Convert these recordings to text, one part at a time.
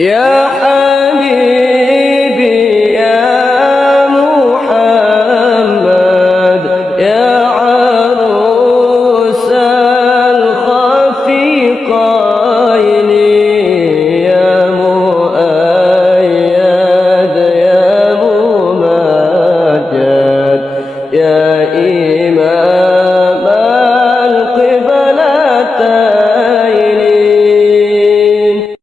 يا حبيبي يا محمد يا عروس الخفيقين يا مؤيد يا ممجد يا إمام القبلتين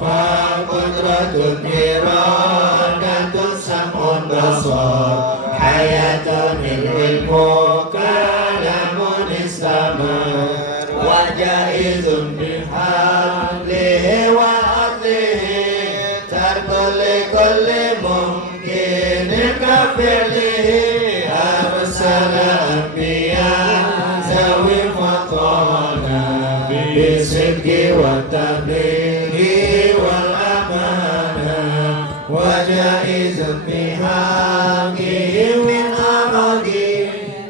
فقدرة إرادة سمع بصر حياة العلم كلام استمر وجائز بحبله وعدله ترك لكل ممكن كفعله أرسل أنبياء ذوي فضانا بالصدق والتبليغ والأمانة وجائز بحقه من أراضي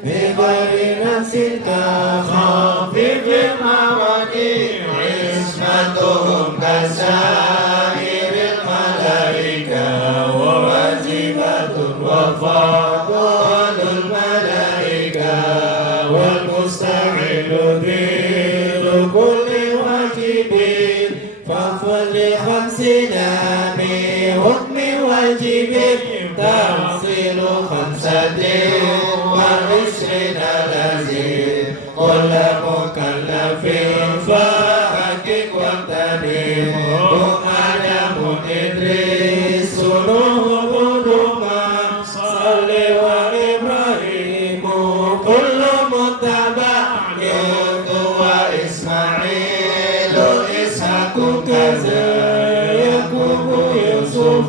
بغير نفس كخفيف الموادي عصمتهم كسائر الملائكة وواجبة وفضل الملائكة والمستعين ذكر كل واجب فافعل خمسنا بحكم واجب تحصيل 25 لازم كل مكلف فحقق واقترب آدم إدريس نوح قدما صل وإبراهيم كل متبع يوسف وإسماعيل إسحاق كذا يعقوب يوسف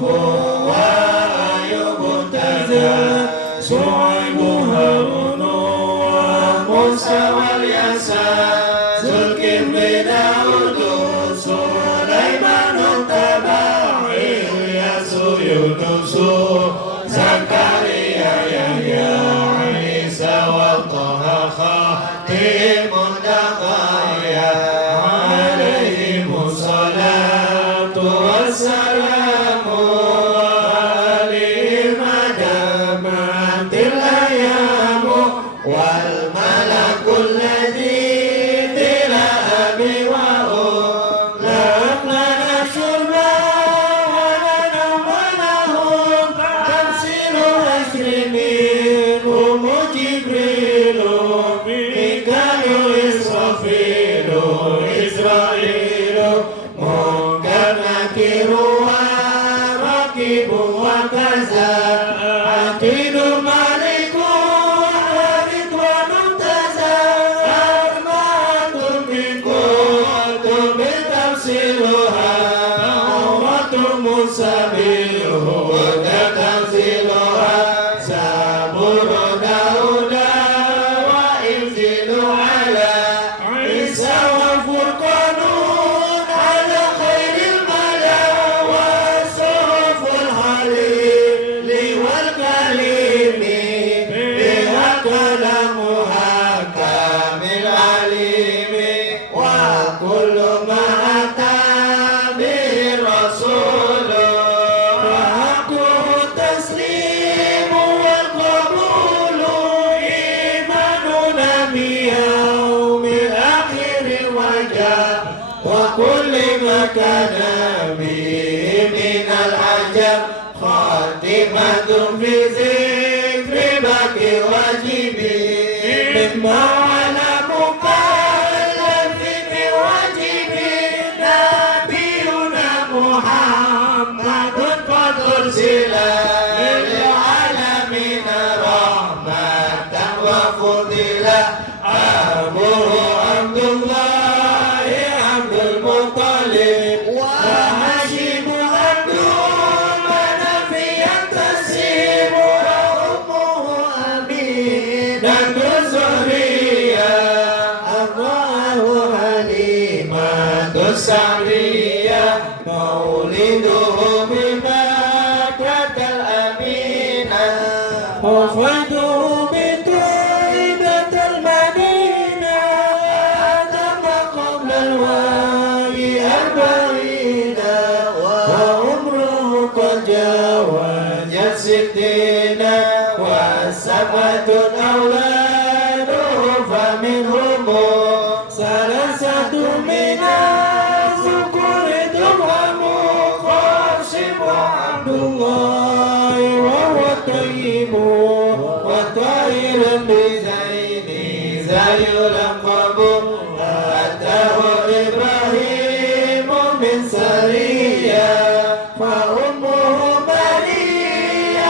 وأيوب كذا شعيب هارون وموسى واليسع ذو الكفل داود سليمان تبع إلياس يونس زكريا يحيى عيسى وطه خاتم النقايا عليهم الصلاة والسلام عليهم دامت الأيام والملك الذي بلا أب وأم لنا شربا ولنا ولهم تمثيل أسر منهم جبريل ميكائيل إسرافيل إسرائيل منكر نكير وراكب وكذا عقيل مالك ورضوان منتزه أربعة من كتب تفسيرها توراة موسى بالهدى تنزيلها زبور داود وإنجيل على عيسى وفرقان على خير الملا وصحف الحليل والكليم بها كلامها كامل عليم وكل ما أتى به الرسول فحقه التسليم والقبول إيماننا بيوم الآخر وجاء وكل ما كان به من العجب خاتمة في ذكر باقي واجب مما على مكلف بواجب نبينا محمد قد أرسل للعالمين رحمة وفضيلة أبوه عبد الله عبد المطلب وهاشم عبد مناف ينتسب وأمه أمينة زهرية أبواه حليمة السعدية مولده بمكة الأمينة وفاته بطيبة المدينة آدم قبل الوحي 40 7 أولاده فمنهم ثلاثة من الذكور تبهم قاسم وعبد الله وهو الطيب والطاهر بزين زي لقب أتاه إبراهيم من سرية فأمه مرية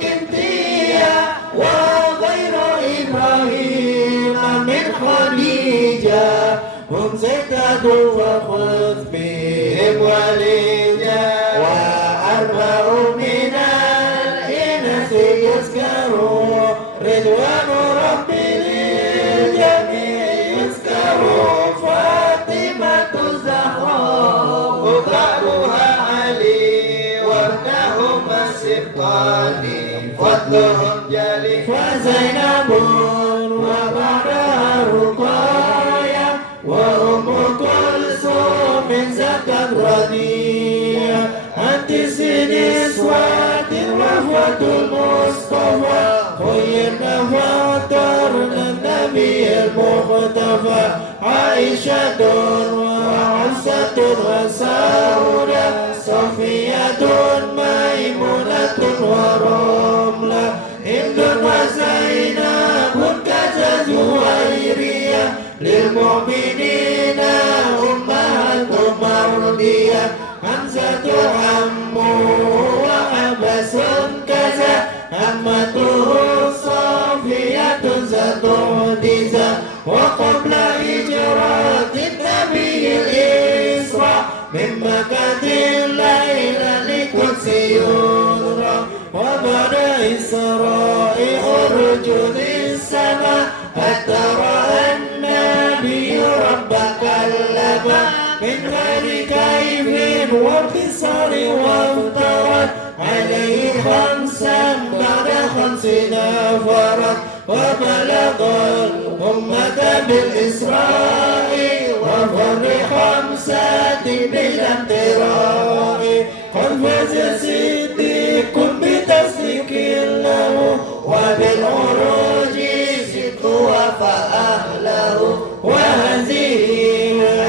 كنتية وغير إبراهيم من خديجة هم 6 فخذ بهم وليجا و4 من الإنس يذكروا رضوان ربي للجميع يذكروا فاطمة الزهراء بكرها علي وابنهما السبطان فضلهم جلي وزينب وبعدها رقايا وأم كلثوم زكت رضيع أنت سنسوات وفاة المصطفى خيرنا فاخترنا النبي المختفى عائشة وحفصة وسودة صفية ميمونة ورملة هند وزينب كذا جويرية للمؤمنين أمهات مرضية حمزة عمه وعبس كذا أمته صافية ذات معجزة وقبل هجرة النبي الإسراء من مكة الليل لقدس يدرى وبعد إسراء أرج للسماء حتى رأى النبي رب كلما من غير كيف واقتصار وافترت عليه 5 بعد 5 نفرت وبلغ الأمة بالإسراء وفر 5 بلا امتراء قد فاز صديق بتصديق له وبالعروج 6 وفأهله وهذه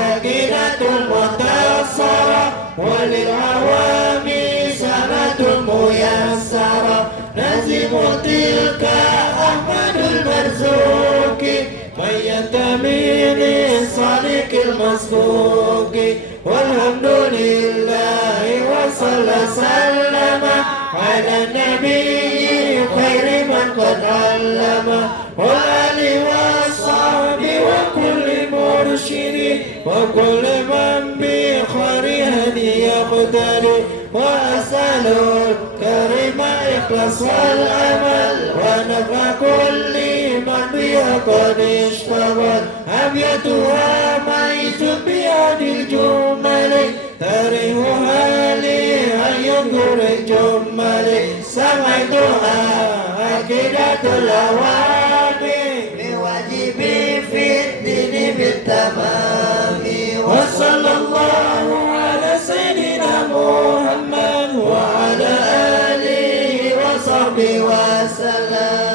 عقيدة مختصرة وللعوام سنة ميسرة نزم تلك أحمد المرزوق من ينتمي للصادق المصدوق والحمد لله وصلى سلم على النبي خير من قد علم وآل وصحب وكل مرشد وكل من بخير هدي يقتدي وأسأل الكريم إخلاص والأمل ونفع كل من بها قد اشتغل أبيتها ميت بيد الجمل تاريخها لي أن ينظر الجمل سمعتها عقيدة الأوامر بواجب في الدين بالتمام وصلى الله على سيدنا محمد وعلى آله وصحبه وسلم.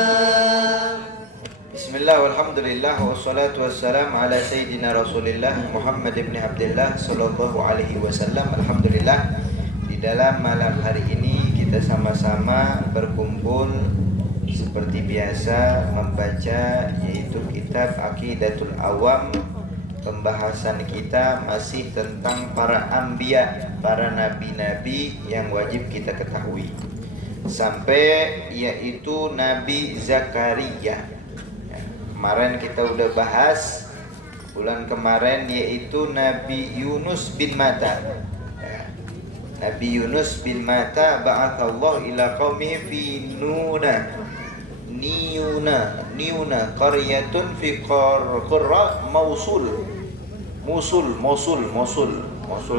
Bismillah walhamdulillah wassalatu wassalamu ala sayyidina Rasulillah Muhammad ibn Abdullah sallallahu alaihi wasallam. Alhamdulillah, di dalam malam hari ini kita sama-sama berkumpul seperti biasa membaca yaitu kitab Aqidatul Awam. Pembahasan kita masih tentang para anbiya, para nabi-nabi yang wajib kita ketahui, sampai yaitu Nabi Zakaria. Kemarin kita udah bahas bulan kemarin yaitu Nabi Yunus bin Matta. Nabi Yunus bin Matta ba'athallahu ila qaumihi fi Niuna qaryatun fi qurra Mosul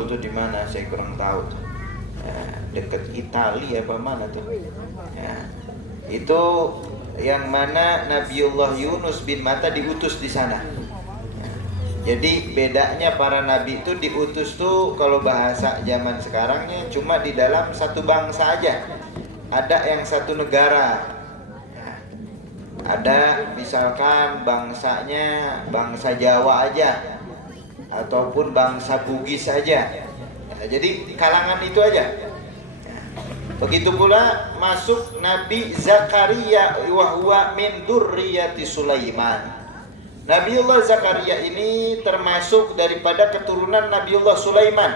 itu di mana saya kurang tahu. Dekat Italia apa mana tuh? Itu yang mana Nabiullah Yunus bin Matta diutus di sana. Jadi bedanya para nabi itu diutus tuh kalau bahasa zaman sekarangnya cuma di dalam satu bangsa aja. Ada yang satu negara. Ada misalkan bangsanya bangsa Jawa aja ataupun bangsa Bugis aja. Ya, jadi kalangan itu aja. Ya. Begitu pula masuk Nabi Zakaria wa huwa min dzurriyyati Sulaiman. Nabiullah Zakaria ini termasuk daripada keturunan Nabiullah Sulaiman.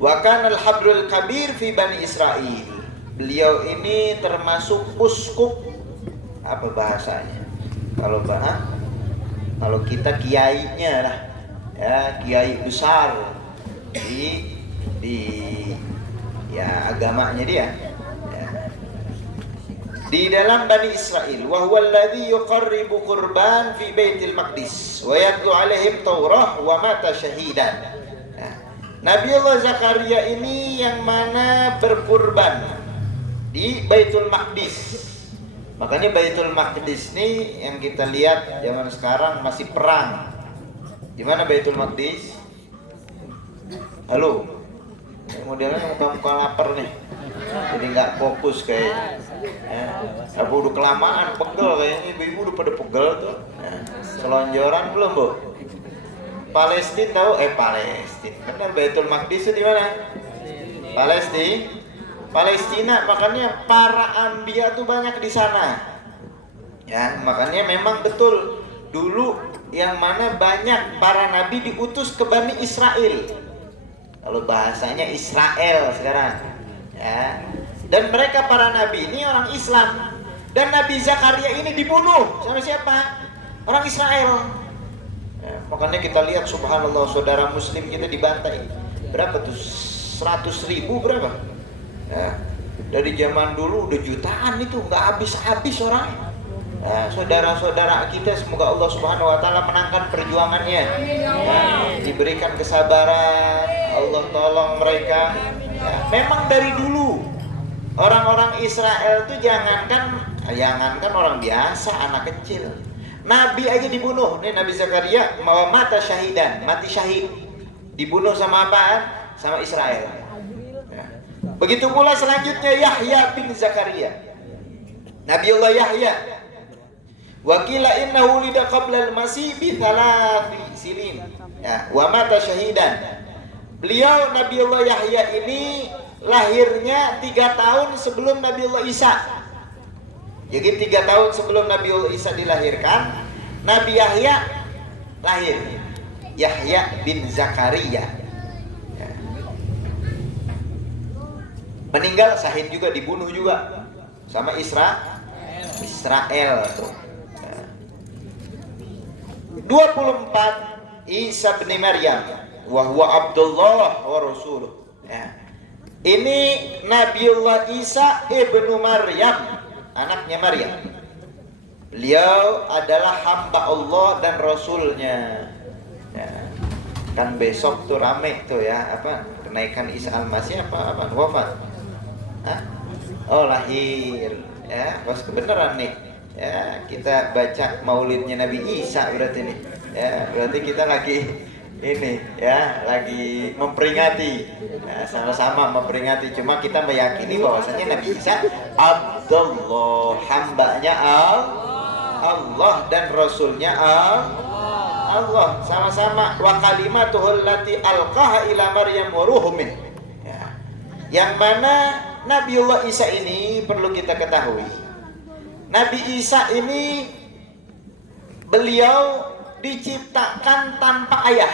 Wa kana al-habrul kabir fi Bani Israil. Beliau ini termasuk uskup, apa bahasanya? Kalau kita kiainya lah, ya kiai besar di ya agamanya dia. Di dalam Bani Israel, wa huwa alladhi yuqarribu qurban fi Baitil Maqdis wa yatlu alaihim Taurah wa mata syahidan. Nabiullah Zakaria ini yang mana berkurban di Baitul Maqdis. Makanya Baitul Maqdis ini yang kita lihat zaman sekarang masih perang. Di mana Baitul Maqdis? Halo. Modelnya muka-muka lapar nih. Jadi nggak fokus kayaknya. Aku udah kelamaan pegel kayaknya, ibu udah pada pegel tuh. Selonjoran belum, Bu? Palestina tahu? Palestina. Benar, Baitul Maqdis itu di mana? Palestina. Makanya para anbiya tuh banyak di sana. Ya, makanya memang betul dulu yang mana banyak para nabi diutus ke Bani Israel. Kalau bahasanya Israel sekarang. Ya. Dan mereka para nabi ini orang Islam. Dan Nabi Zakaria ini dibunuh sama siapa? Orang Israel. Ya, makanya kita lihat subhanallah, saudara muslim kita dibantai. Berapa tuh? 100.000 berapa? Ya. Dari zaman dulu udah jutaan itu, nggak habis-habis orangnya. Ya, saudara-saudara kita semoga Allah Subhanahu wa taala menangkan perjuangannya. Ya, diberikan kesabaran, Allah tolong mereka. Ya, memang dari dulu orang-orang Israel itu jangankan orang biasa, anak kecil. Nabi aja dibunuh. Nih Nabi Zakaria mata syahidan, mati syahid. Dibunuh sama apaan? Sama Israel. Ya. Begitu pula selanjutnya Yahya bin Zakaria. Nabiullah Yahya. Wa qila innahu lida qabla al-masih bi thalathi sinin. Ya, wa mata syahidan. Beliau Nabiullah Yahya ini lahirnya 3 tahun sebelum Nabiullah Isa. Jadi 3 tahun sebelum Nabiullah Isa dilahirkan, Nabi Yahya lahir. Yahya bin Zakaria. Ya. Meninggal syahid juga, dibunuh juga sama Israel tuh. 24 Isa bin Maryam wa huwa Abdullah wa rasuluh. Ya. Ini Nabiullah Isa ibnu Maryam, anaknya Maryam. Beliau adalah hamba Allah dan Rasulnya. Ya. Kan besok tuh rame tuh ya, apa kenaikan Isa Al-Masih apa wafat? Hah? Oh lahir. Ya, pas kebenaran nih. Ya, kita baca maulidnya Nabi Isa berarti nih. Ya, berarti kita lagi ini ya, lagi memperingati. Ya, sama-sama memperingati. Cuma kita meyakini bahwasanya Nabi Isa Abdullah, hambanya Allah dan Rasulnya Allah. Sama-sama wa kalimatuhul lati alqaha ila Maryam wa ruhum min. Ya. Yang mana Nabiullah Isa ini perlu kita ketahui. Nabi Isa ini beliau diciptakan tanpa ayah.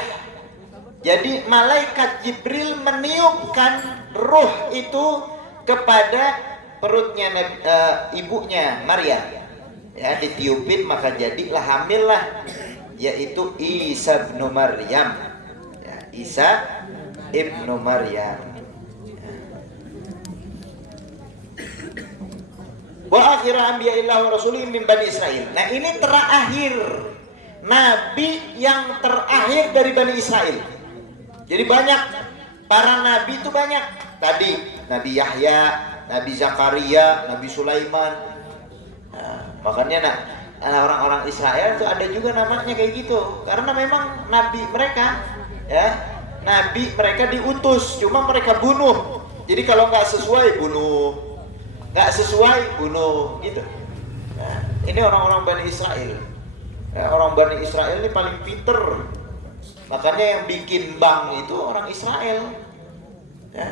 Jadi malaikat Jibril meniupkan ruh itu kepada perutnya ibunya Maryam. Ya, ditiupin maka jadilah hamillah, yaitu Isa ibnu Maryam. Ya, Isa ibnu Maryam. Wa akhir anbiya'illah wa rasulihim min Bani Israel. Nah ini terakhir nabi yang terakhir dari Bani Israel. Jadi banyak para nabi itu banyak. Tadi Nabi Yahya, Nabi Zakaria, Nabi Sulaiman. Nah, makanya orang-orang Israel itu ada juga namanya kayak gitu. Karena memang nabi mereka, ya, nabi mereka diutus, cuma mereka bunuh. Jadi kalau nggak sesuai bunuh. Nggak sesuai bunuh gitu. Nah, Ini orang-orang Bani Israel. Ya, orang Bani Israel ini paling pinter. Makanya yang bikin bank itu orang Israel. Ya.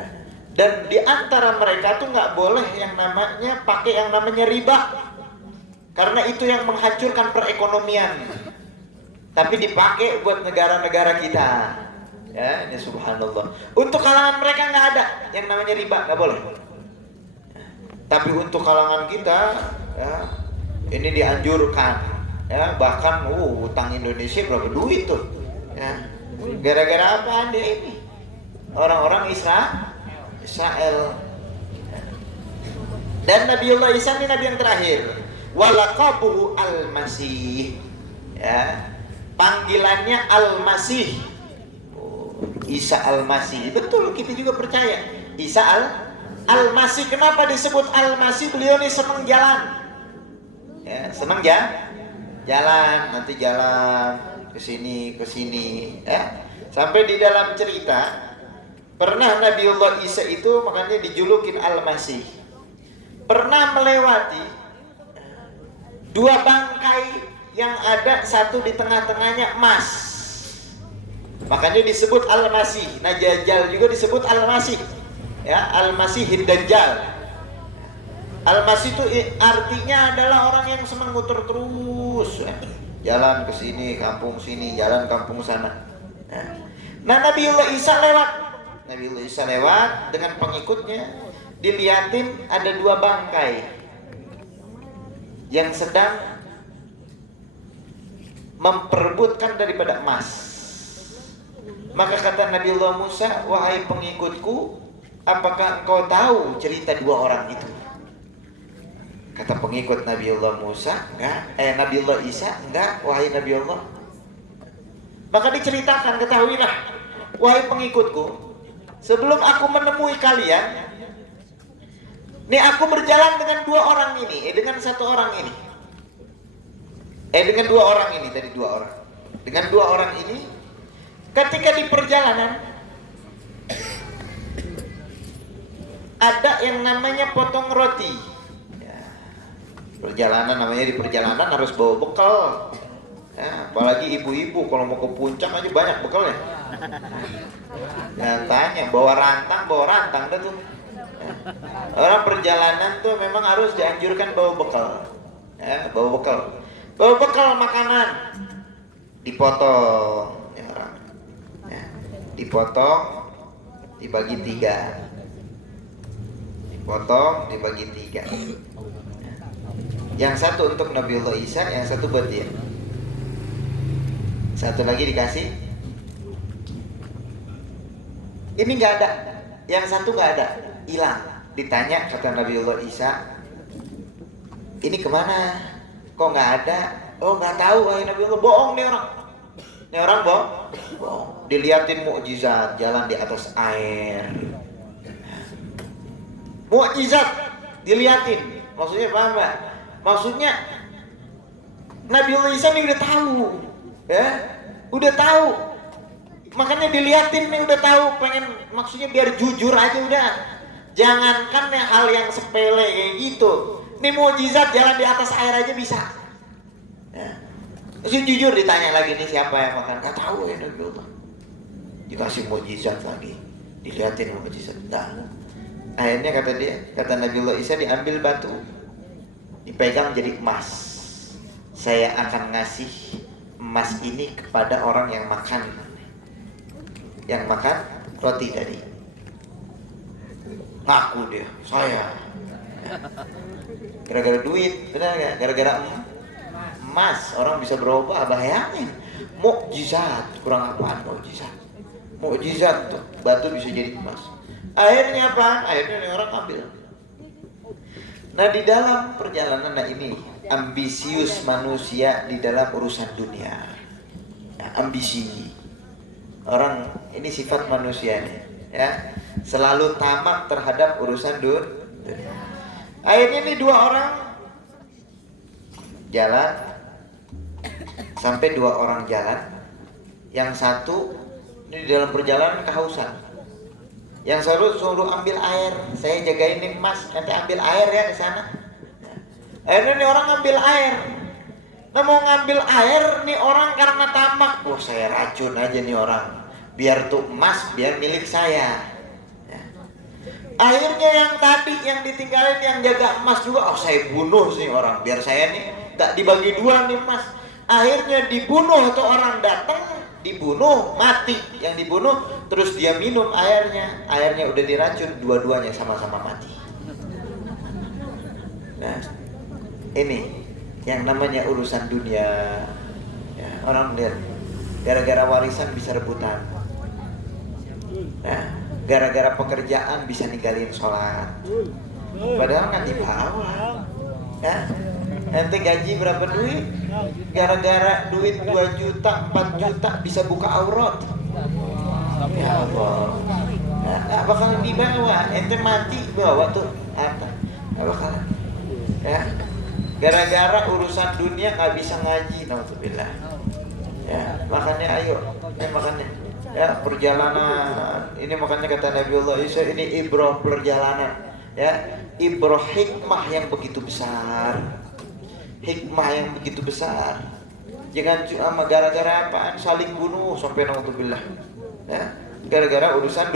Dan di antara mereka tuh nggak boleh yang namanya pakai yang namanya riba, karena itu yang menghancurkan perekonomian. Tapi dipakai buat negara-negara kita. Ya, ini subhanallah. Untuk kalangan mereka nggak ada yang namanya riba, nggak boleh. Ya. Tapi untuk kalangan kita, ya, ini dianjurkan. Ya, bahkan utang Indonesia berapa duit tuh? Ya. Gara-gara apa dia ini? Orang-orang Israel. Dan Nabiullah Isa ini nabi yang terakhir. Walaqabuhu al-Masih. Ya. Panggilannya al-Masih. Isa al-Masih. Betul, kita juga percaya. Isa al-Masih. Kenapa disebut al-Masih? Beliau ini senang jalan. Ya, senang jalan, nanti jalan ke sini ya. Sampai di dalam cerita pernah Nabiullah Isa itu makanya dijulukin Al-Masih. Pernah melewati dua bangkai yang ada satu di tengah-tengahnya emas. Makanya disebut Al-Masih. Nah, Dajjal juga disebut Al-Masih. Ya, Al-Masih Dajjal. Al-Masih itu artinya adalah orang yang senang muter terus, ya. Jalan ke sini, kampung sini, jalan kampung sana. Nah, Nabiullah Isa lewat dengan pengikutnya, dilihatin ada dua bangkai yang sedang memperebutkan daripada emas. Maka kata Nabiullah Musa, wahai pengikutku, apakah engkau tahu cerita dua orang itu? Kata pengikut Nabiullah Musa, enggak. Nabiullah Isa, enggak. Wahai Nabiullah. Maka diceritakan, ketahuilah, wahai pengikutku, sebelum aku menemui kalian, nih aku berjalan dengan dua orang ini, dengan satu orang ini, dengan dua orang ini, tadi dua orang, dengan dua orang ini, ketika di perjalanan ada yang namanya potong roti. Perjalanan namanya, di perjalanan harus bawa bekal. Ya, apalagi ibu-ibu kalau mau ke puncak aja banyak bekalnya. Ya, tanya bawa rantang dah tuh. Ya. Orang perjalanan tuh memang harus dianjurkan bawa bekal. Ya, bawa bekal makanan. Dipotong, ya, orang. Ya, dipotong, dibagi tiga. Dipotong, dibagi tiga. Yang satu untuk Nabiullah Isa, yang satu buat dia. Satu lagi dikasih. Ini nggak ada. Yang satu nggak ada, hilang. Ditanya kata Nabiullah Isa, ini kemana? Kok nggak ada? Oh, nggak tahu, wahai Nabiullah. Bohong nih orang. Ini orang bohong. Dilihatin mukjizat, jalan di atas air. Mukjizat dilihatin. Maksudnya paham nggak? Maksudnya Nabiullah Isa ini udah tahu, ya, udah tahu. Makanya dilihatin nih udah tahu, pengen maksudnya biar jujur aja udah. Jangankan yang hal yang sepele kayak gitu. Ini mukjizat jalan di atas air aja bisa. Ya. Terus jujur ditanya lagi nih siapa yang makan? Gak tahu ya Nabiullah. Dikasih mukjizat lagi, dilihatin mukjizat. Nah, akhirnya kata Nabiullah Isa diambil batu. Dipegang jadi emas. Saya akan ngasih emas ini kepada orang yang makan roti tadi. Ngaku dia, saya. Gara-gara duit, benar nggak? Gara-gara emas orang bisa berubah, bayangin. Mukjizat, kurang apaan mukjizat? Mukjizat tuh, batu bisa jadi emas. Akhirnya apa? Akhirnya orang ambil. Nah, di dalam perjalanan ini ambisius manusia di dalam urusan dunia. Ya, ambisi. Orang ini sifat manusianya, ya. Selalu tamak terhadap urusan dunia. Akhirnya ini dua orang jalan, sampai dua orang jalan. Yang satu ini di dalam perjalanan kehausan. Yang suruh ambil air, saya jagain nih emas, nanti ambil air ya di sana. Akhirnya nih orang ngambil air. Nah mau ngambil air nih orang karena tamak, wah saya racun aja nih orang, biar tuh emas biar milik saya. Ya. Akhirnya yang tadi yang ditinggalin yang jaga emas juga, oh saya bunuh sih orang, biar saya nih tak dibagi dua nih emas. Akhirnya dibunuh tuh orang, datang dibunuh, mati yang dibunuh, terus dia minum airnya udah diracun, dua-duanya sama-sama mati. Nah ini yang namanya urusan dunia ya, orang lihat gara-gara warisan bisa rebutan, nah gara-gara pekerjaan bisa ninggalin sholat, padahal nggak dibawa ya. Ente gaji berapa duit, gara-gara duit 2 juta 4 juta bisa buka aurat, ya Allah, nggak bakalan dibawa. Ente mati bawa tuh harta, nggak bakalan ya. Gara-gara urusan dunia nggak bisa ngaji, naudzubillah. Ya, makanya ayo, makanya ya perjalanan ini, makanya kata Nabiullah Isa ini ibrah perjalanan, ya ibrah hikmah yang begitu besar, hikmah yang begitu besar. Jangan cuma gara-gara apaan saling bunuh sampai naudzubillah, ya gara-gara urusan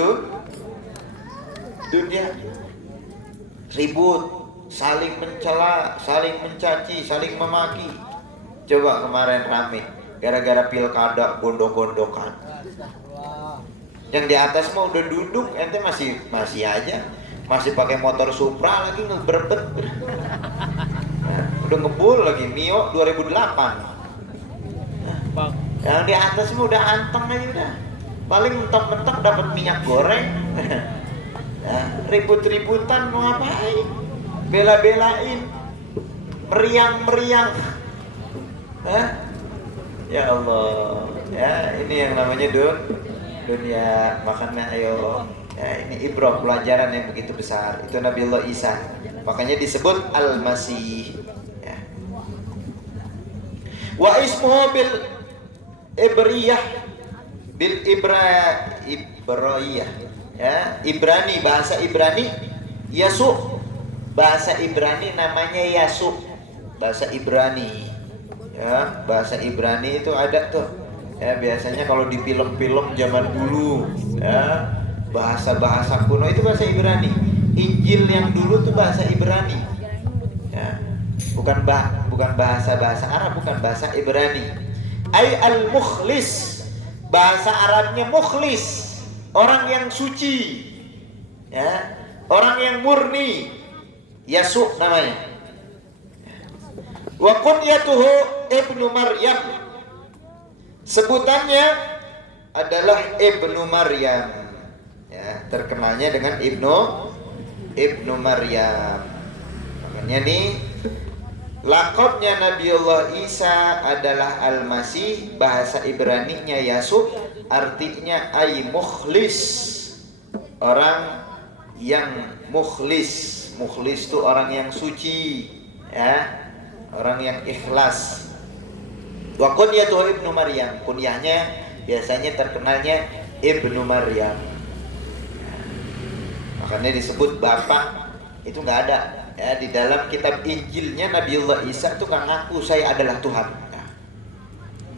dunia ribut, saling mencela, saling mencaci, saling memaki. Coba kemarin rame gara-gara pilkada gondok-gondokan. Yang di atas mah udah duduk, ente masih aja masih pakai motor Supra lagi ngeberbet. Nah, udah ngebul lagi Mio 2008. Nah, yang di atas mah udah anteng aja udah. Paling mentok-mentok dapat minyak goreng. Nah, ribut-ributan mau ngapain? Bela-belain, meriang-meriang. Ya Allah, ya ini yang namanya dunia. Makanya ayo, ya, ini ibrah pelajaran yang begitu besar. Itu Nabiullah Isa, makanya disebut Al-Masih ya. Wa ismuhu bil ibriyah, bil ibriyah ya, Ibrani, bahasa Ibrani Yasu, bahasa Ibrani namanya Yasu, bahasa Ibrani ya. Bahasa Ibrani itu ada tuh ya, biasanya kalau di film-film zaman dulu ya, bahasa-bahasa kuno itu bahasa Ibrani. Injil yang dulu tuh bahasa Ibrani ya, bukan bahasa Arab, bukan bahasa Ibrani. Ai al-mukhlis, bahasa Arabnya mukhlis, orang yang suci ya, orang yang murni. Yasu namanya. Wa kunyatuhu Ibnu Maryam, sebutannya adalah Ibnu Maryam ya, terkenalnya dengan Ibnu Maryam. Makanya nih laqabnya Nabiullah Isa adalah Al-Masih, bahasa Ibraninya Yasu, artinya ay mukhlis, orang yang mukhlis. Mukhlis itu orang yang suci ya, orang yang ikhlas. Wa kunyatuhu Ibnu Maryam, kunyahnya biasanya terkenalnya Ibnu Maryam ya. Makanya disebut bapak itu nggak ada ya, di dalam kitab Injilnya Nabiullah Isa itu nggak ngaku saya adalah Tuhan ya.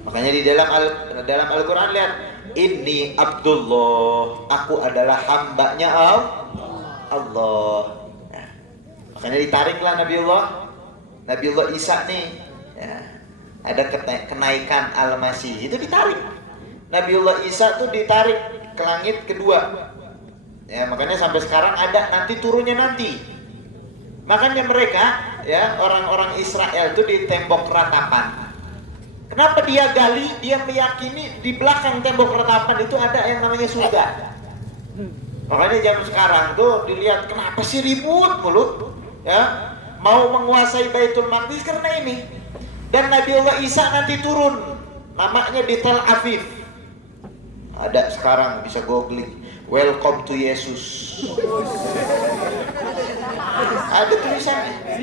Makanya di dalam Al-Quran lihat, Inni Abdullah, aku adalah hambanya Allah. Makanya ditariklah Nabiullah Isa nih ya, ada kenaikan Al-Masih itu ditarik. Nabiullah Isa tuh ditarik ke langit kedua ya, makanya sampai sekarang ada nanti turunnya nanti. Makanya mereka ya, orang-orang Israel tuh di tembok ratapan, kenapa dia gali, dia meyakini di belakang tembok ratapan itu ada yang namanya surga. Makanya zaman sekarang tuh dilihat kenapa sih ribut mulu ya, mau menguasai Baitul Maqdis karena ini. Dan Nabiullah Isa nanti turun, namanya di Tel Aviv. Ada sekarang, bisa googling, welcome to Yesus. Ada tulisannya.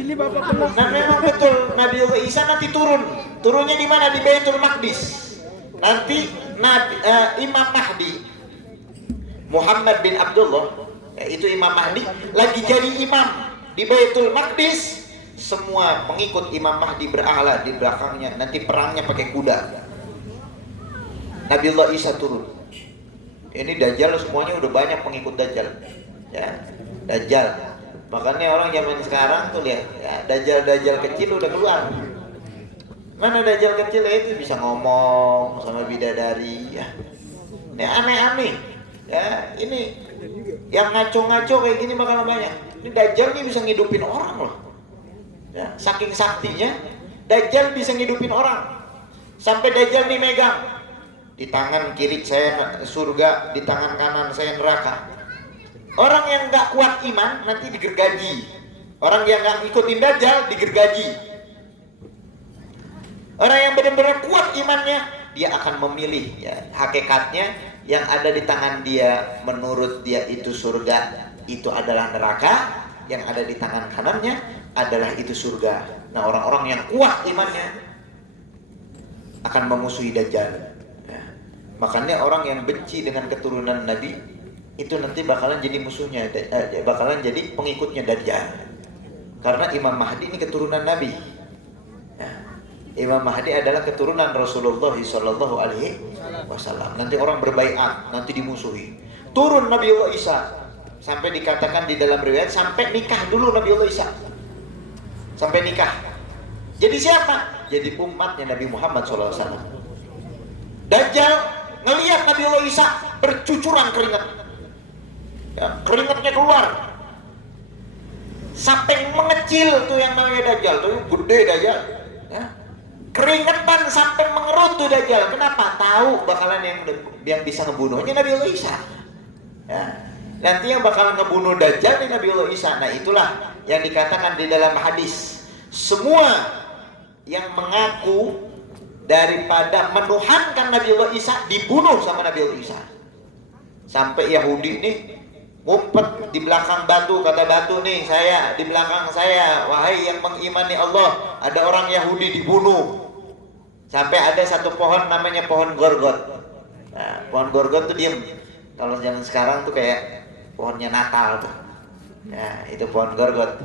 Dan memang betul Nabiullah Isa nanti turun. Turunnya di mana? Di Baitul Maqdis. Nanti Imam Mahdi Muhammad bin Abdullah, itu Imam Mahdi lagi jadi imam di Baitul Maqdis. semua pengikut Imam Mahdi berala di belakangnya, nanti perangnya pakai kuda. Nabiullah Isa turun. Ini Dajjal, semuanya udah banyak pengikut Dajjal. Ya, Dajjal. Makanya orang zaman sekarang tuh lihat, ya, Dajjal kecil udah keluar. Mana Dajjal kecil itu bisa ngomong sama bidadari, ya. Ini aneh-aneh. Ya, ini yang ngaco-ngaco kayak gini bakalan banyak. Ini Dajjal nih bisa ngidupin orang loh. Ya, saking saktinya Dajjal bisa ngidupin orang. Sampai Dajjal nih megang, di tangan kiri saya surga, di tangan kanan saya neraka. Orang yang gak kuat iman nanti digergaji. Orang yang gak ngikutin Dajjal digergaji. Orang yang benar-benar kuat imannya, dia akan memilih, ya, hakikatnya yang ada di tangan dia menurut dia itu surga, itu adalah neraka. Yang ada di tangan kanannya adalah itu surga. Nah, orang-orang yang kuat imannya akan memusuhi Dajjal. Ya. Makanya orang yang benci dengan keturunan Nabi itu nanti bakalan jadi musuhnya, bakalan jadi pengikutnya Dajjal. Karena Imam Mahdi ini keturunan Nabi. Ya. Imam Mahdi adalah keturunan Rasulullah SAW. Nanti orang berbaiat, nanti dimusuhi. Turun Nabiullah Isa. Sampai dikatakan di dalam riwayat, sampai nikah dulu Nabiullah Isa. Sampai nikah. Jadi siapa? Jadi umatnya Nabi Muhammad SAW. Dajjal ngelihat Nabiullah Isa bercucuran keringat. Ya, keringatnya keluar. Sampai mengecil tuh yang namanya Dajjal. Tuh gede Dajjal. Ya. Keringetan sampai mengerut tuh Dajjal. Kenapa? Tahu bakalan yang bisa ngebunuhnya Nabiullah Isa. Ya. Nanti yang bakalan ngebunuh Dajjal di Nabiullah Isa. Nah, itulah yang dikatakan di dalam hadis. Semua yang mengaku daripada menuhankan Nabiullah Isa dibunuh sama Nabiullah Isa. Sampai Yahudi nih ngumpet di belakang batu, kata batu nih, saya di belakang saya, wahai yang mengimani Allah, ada orang Yahudi dibunuh. Sampai ada satu pohon namanya pohon Gorgot. Nah, pohon Gorgot tuh diem. Kalau zaman sekarang tuh kayak pohonnya Natal tuh. Nah, itu pohon Gorgot.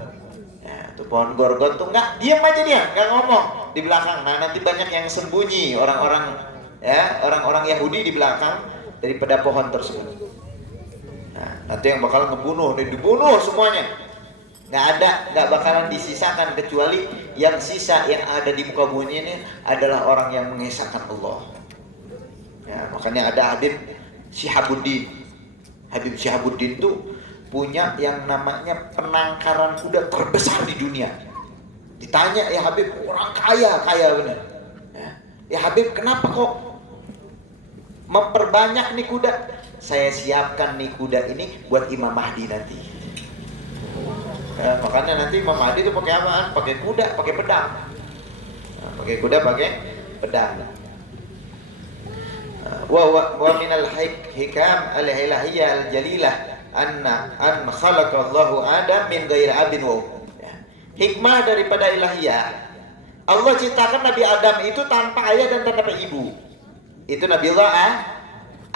Nah, itu pohon Gorgot tuh nggak diem aja dia, nggak ngomong di belakang. Nah, nanti banyak yang sembunyi orang-orang, ya, orang-orang Yahudi di belakang daripada pohon tersebut. Nah, nanti yang bakal ngebunuh, dibunuh semuanya. Nggak bakalan disisakan kecuali yang sisa yang ada di muka bumi ini adalah orang yang mengesahkan Allah. Ya, makanya ada Habib Syihabuddin. Habib Syihabuddin tuh punya yang namanya penangkaran kuda terbesar di dunia. Ditanya, ya Habib, orang kaya benar. Ya Habib, kenapa kok memperbanyak nih kuda? Saya siapkan nih kuda ini buat Imam Mahdi nanti. Makanya nanti Imam Mahdi itu pakai apaan? Pakai kuda, pakai pedang. Nah, pakai kuda, pakai pedang. Wa minal hikam al-ilahiyah al-jalilah an khalaqa Allahu Adam min ghairi abin wa hikmah daripada ilahiyah, Allah ciptakan Nabi Adam itu tanpa ayah dan tanpa ibu. Itu Nabiullah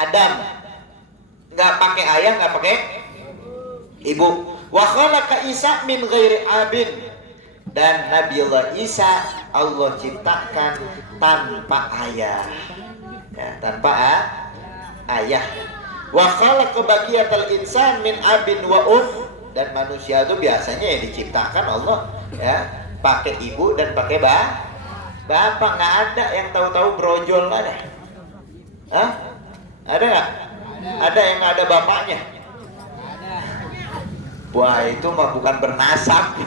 Adam, nggak pakai ayah, nggak pakai ibu. Wa khalaqa Isa min ghairi abin, dan Nabiullah Isa Allah ciptakan tanpa ayah. Ya, tanpa ayah. Wa khalaqa baqiyatal insan min abin wa dan manusia itu biasanya yang diciptakan Allah, ya, pakai ibu dan pakai bapak. Nggak ada yang tahu-tahu brojol, ada? Hah? Ada nggak? Ada yang nggak ada bapaknya? Wah, itu mah bukan bernasab.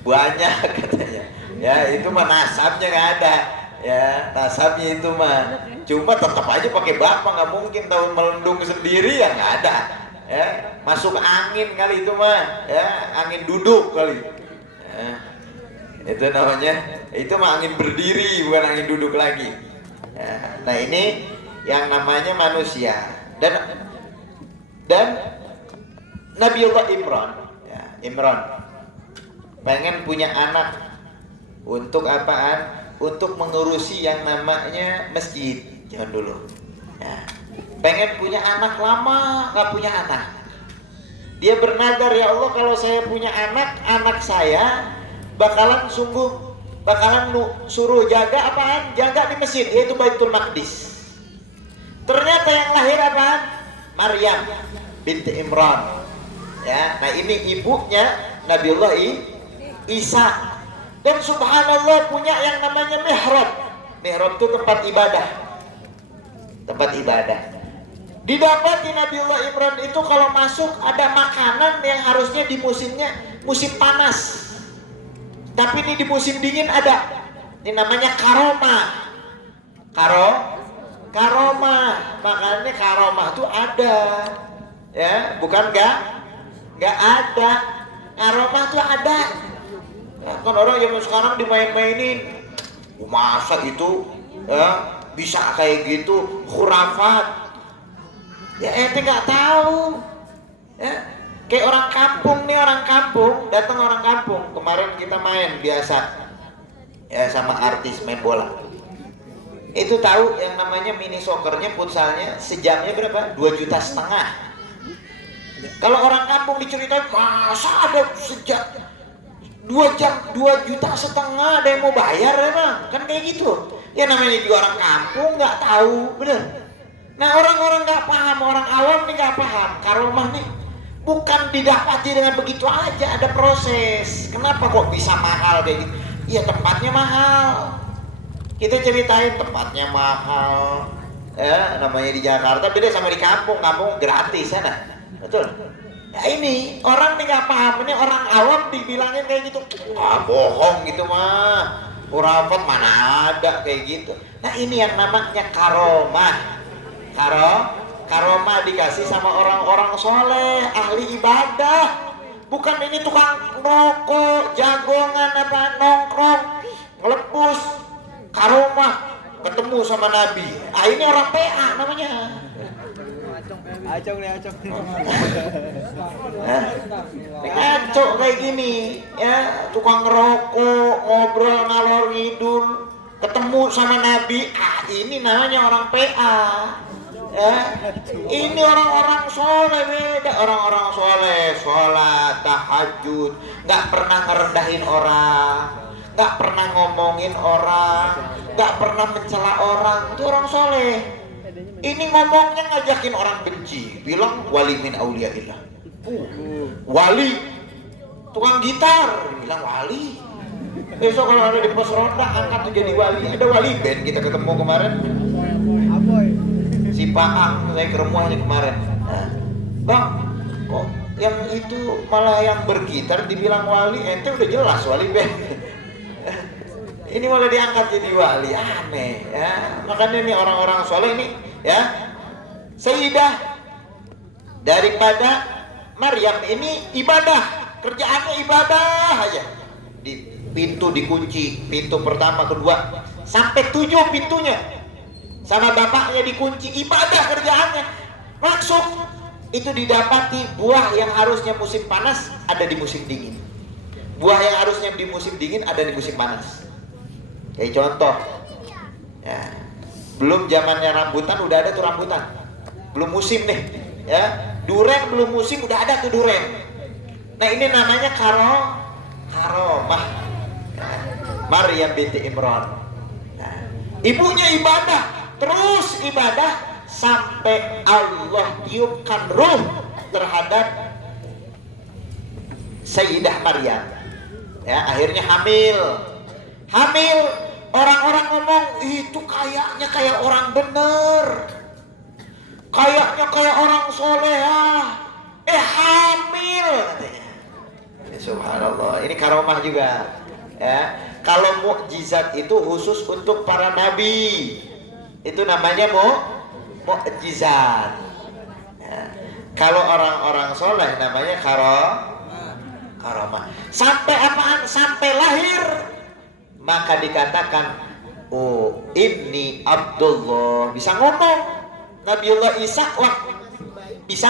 Banyak katanya. Ya, itu mah nasabnya nggak ada. Ya, nasabnya itu mah cuma tetap aja pakai bapak, nggak mungkin tahun melendung sendiri, ya nggak ada. Ya, masuk angin kali itu mah, ya, angin duduk kali. Ya, itu namanya, itu mah angin berdiri, bukan angin duduk lagi. Ya, nah ini yang namanya manusia. Dan Nabiullah Imran, ya, Imran pengen punya anak untuk apaan? Untuk mengurusi yang namanya masjid zaman dulu. Ya. Pengen punya anak, lama nggak punya anak. Dia bernadar, ya Allah, kalau saya punya anak saya bakalan suruh jaga apaan? Jaga di masjid, yaitu Baitul Maqdis. Ternyata yang lahir apaan? Maryam binti Imran. Ya, nah ini ibunya Nabiullah Isa. Dan subhanallah punya yang namanya mihrab. Mihrab itu tempat ibadah. Tempat ibadah. Didapati Nabiullah Imran itu kalau masuk ada makanan yang harusnya di musim panas. Tapi ini di musim dingin ada. Ini namanya karomah. Karomah. Makanya karomah itu ada. Ya, bukan enggak ada. Karomah itu ada. Ya, kan orang zaman sekarang dimain-mainin. Masa itu ya, bisa kayak gitu, khurafat. Ya ente nggak tahu. Ya, kayak orang kampung nih, datang orang kampung. Kemarin kita main biasa ya sama artis main bola. Itu tahu yang namanya mini soccernya, futsalnya sejamnya berapa? 2,5 juta. Kalau orang kampung diceritain, masa ada sejam 2,5 juta ada yang mau bayar emang? Kan kayak gitu. Ya namanya juga orang kampung nggak tahu, bener. Nah orang-orang nggak paham, orang awam nih nggak paham. Karomah nih bukan didapati dengan begitu aja, ada proses. Kenapa kok bisa mahal kayak gitu? Ya tempatnya mahal. Kita ceritain tempatnya mahal. Ya namanya di Jakarta beda sama di kampung. Kampung gratis ya nah, betul. Ya ini orang nih nggak paham, ini orang awam dibilangin kayak gitu. Bohong gitu mah. Khurafat mana ada kayak gitu. Nah ini yang namanya karomah. Karomah dikasih sama orang-orang soleh, ahli ibadah. Bukan ini tukang rokok, jagongan apa nongkrong, ngelepus. Karomah ketemu sama Nabi. Ah ini orang PA namanya. Acong. Ngaco kayak gini, ya tukang ngerokok, ngobrol ngalor ngidul, ketemu sama Nabi. Ah ini namanya orang PA. Ya, ini orang-orang soleh beda. Orang-orang soleh, sholat, tahajud, nggak pernah ngerendahin orang, nggak pernah ngomongin orang, nggak pernah mencela orang. Itu orang soleh. Ini ngomongnya ngajakin orang benci, bilang wali min auliyaillah. Wali, tukang gitar, bilang wali. Besok kalau ada di pos ronda angkat tuh jadi wali. Ada wali band kita ketemu kemarin. Si Paang, saya ke rumahnya kemarin. Nah, bang, kok yang itu malah yang bergitar dibilang wali, ente udah jelas wali band. Ini malah diangkat jadi wali, aneh ya. Makanya ini orang-orang soleh ini ya, Sayyidah daripada Maryam ini ibadah, kerjaannya ibadah aja. Di pintu dikunci, pintu pertama, kedua, sampai 7 pintunya. Sama bapaknya dikunci, ibadah kerjaannya. Maksud itu didapati buah yang harusnya musim panas ada di musim dingin. Buah yang harusnya di musim dingin ada di musim panas. Kayak contoh, ya, belum zamannya rambutan udah ada tuh rambutan. Belum musim nih, ya. Duren belum musim udah ada tuh duren. Nah ini namanya karomah. Maryam binti Imran. Nah, ibunya ibadah. Terus ibadah sampai Allah tiupkan ruh terhadap Sayyidah Maryam. Ya, akhirnya hamil. Orang-orang ngomong itu kayaknya kayak orang bener, kayaknya kayak orang solehah. Hamil katanya. Ya, subhanallah. Ini karomah juga. Ya, kalau mukjizat itu khusus untuk para nabi. Itu namanya mukjizat. Ya. Kalau orang-orang soleh namanya karomah. Sampai apaan? Sampai lahir. Maka dikatakan, oh ini Abdullah. Bisa ngomong. Nabiullah Isa bisa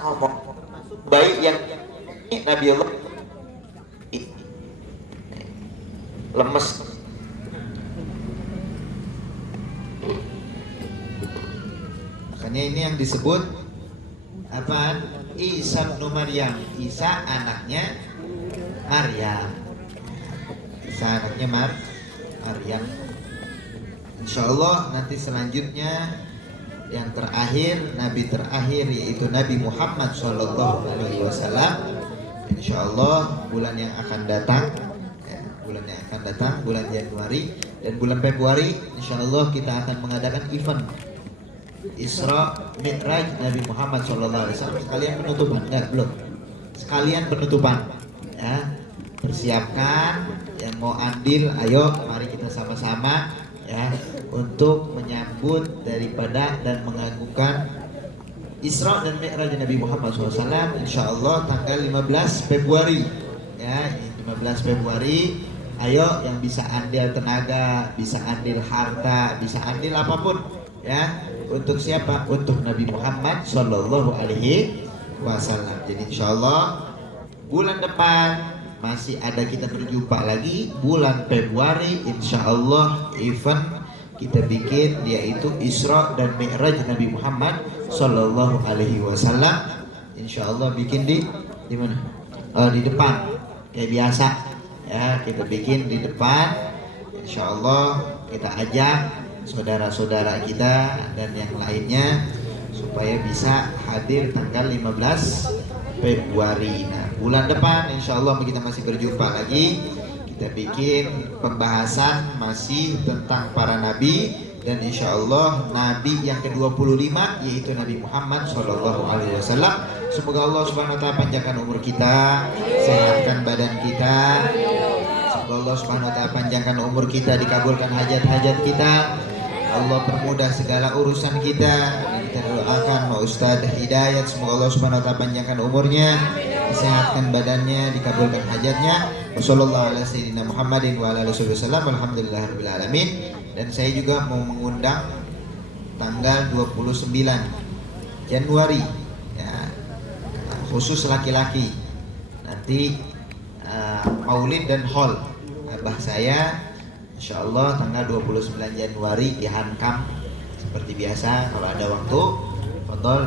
ngomong. Baik yang Nabiullah lemes. Makanya ini yang disebut apa? Isa bin Maryam. Isa anaknya Maryam. Isa anaknya Maryam. Insya Allah nanti selanjutnya yang terakhir, Nabi terakhir yaitu Nabi Muhammad Shallallahu Alaihi Wasallam. Insya Allah bulan yang akan datang, ya, bulan Januari dan bulan Februari, Insya Allah kita akan mengadakan event Isra Mi'raj Nabi Muhammad Shallallahu Alaihi Wasallam. Sekalian penutupan, belum? Sekalian penutupan, ya. Persiapkan yang mau andil, ayo mari kita sama-sama ya untuk menyambut daripada dan mengagungkan Isra dan Mi'raj Nabi Muhammad SAW. Insya Allah tanggal 15 Februari ya, 15 Februari. Ayo yang bisa andil tenaga, bisa andil harta, bisa andil apapun ya. Untuk siapa? Untuk Nabi Muhammad Sallallahu Alaihi Wasallam. Jadi insya Allah bulan depan masih ada kita berjumpa lagi. Bulan Februari insya Allah event kita bikin yaitu Isra dan Mi'raj Nabi Muhammad Sallallahu Alaihi Wasallam. Insya Allah bikin di mana? Di depan kayak biasa ya, kita bikin di depan. Insya Allah kita ajak saudara-saudara kita dan yang lainnya supaya bisa hadir tanggal 15 Februari. Nah, bulan depan insya Allah kita masih berjumpa lagi. Kita bikin pembahasan masih tentang para nabi dan insya Allah nabi yang ke-25 yaitu Nabi Muhammad Shallallahu Alaihi Wasallam. Semoga Allah Subhanahu Wa Taala panjangkan umur kita, sehatkan badan kita. Semoga Allah Subhanahu Wa Taala panjangkan umur kita, dikabulkan hajat-hajat kita. Allah permudah segala urusan kita. Kita doakan Pak Ustadz Hidayat, semoga Allah Subhanahu wa taala panjangkan umurnya, disehatkan badannya, dikabulkan hajatnya. Wassallallahu ala sayyidina Muhammadin wa ala alihi wasallam. Alhamdulillahirabbil alamin. Dan saya juga mau mengundang tanggal 29 Januari ya, khusus laki-laki. Nanti maulid dan haul abah saya insya Allah tanggal 29 Januari di Hankam. Seperti biasa kalau ada waktu, fadhol.